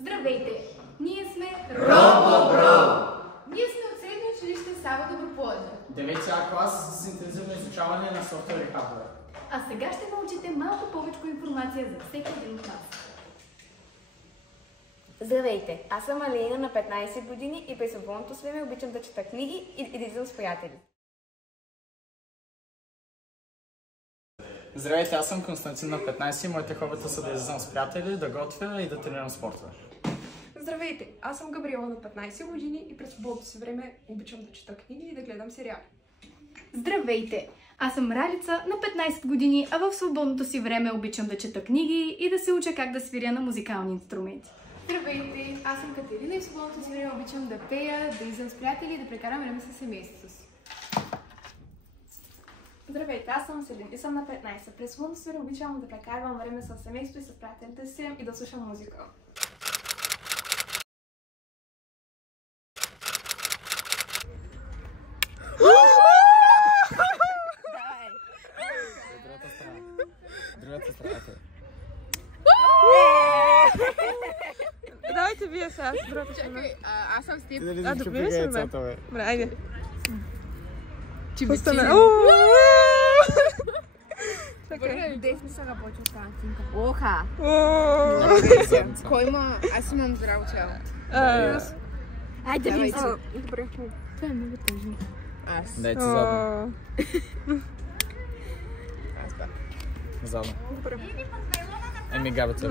Здравейте! Ние сме Робобро! Ние сме от средно училище Сава Доброполеза. 9 клас с интензивно изучаване на софтуер и хардуер. А сега ще научите малко повече информация за всеки един от нас. Здравейте! Аз съм Алина на 15 години и през свободното си време обичам да чета книги и да излизам с приятели. Здравейте, аз съм Константин на 15 и моите хобита са да излизам с приятели, да готвя и да тренирам спортове. Здравейте, аз съм Габриела на 15 години и през свободното си време обичам да чета книги и да гледам сериали. Здравейте! Аз съм Ралица на 15 години, а в свободното си време обичам да чета книги и да се уча как да свиря на музикални инструменти. Здравейте! Аз съм Катерина и в свободното си време обичам да пея, да излизам с приятели и да прекарам време със семейството си. Здравейте, аз съм Селин и съм на 15. През свободното си време обичам да прекарвам време с семейството и с приятелите си и да слушам музика. Другата страна. Давайте вие сега с другата страна. Аз съм Стив. Добре съм, бе. Добре, айде. Чиби-чиби. Чакай. Десни са работил с Антинка. Оха! Кой има? Аз имам здраво тяло. Айде, ви! Добре. Това е много тъжно. Аз. Дайте задно. Аз пак. Задно. Добре. Еми, Габата.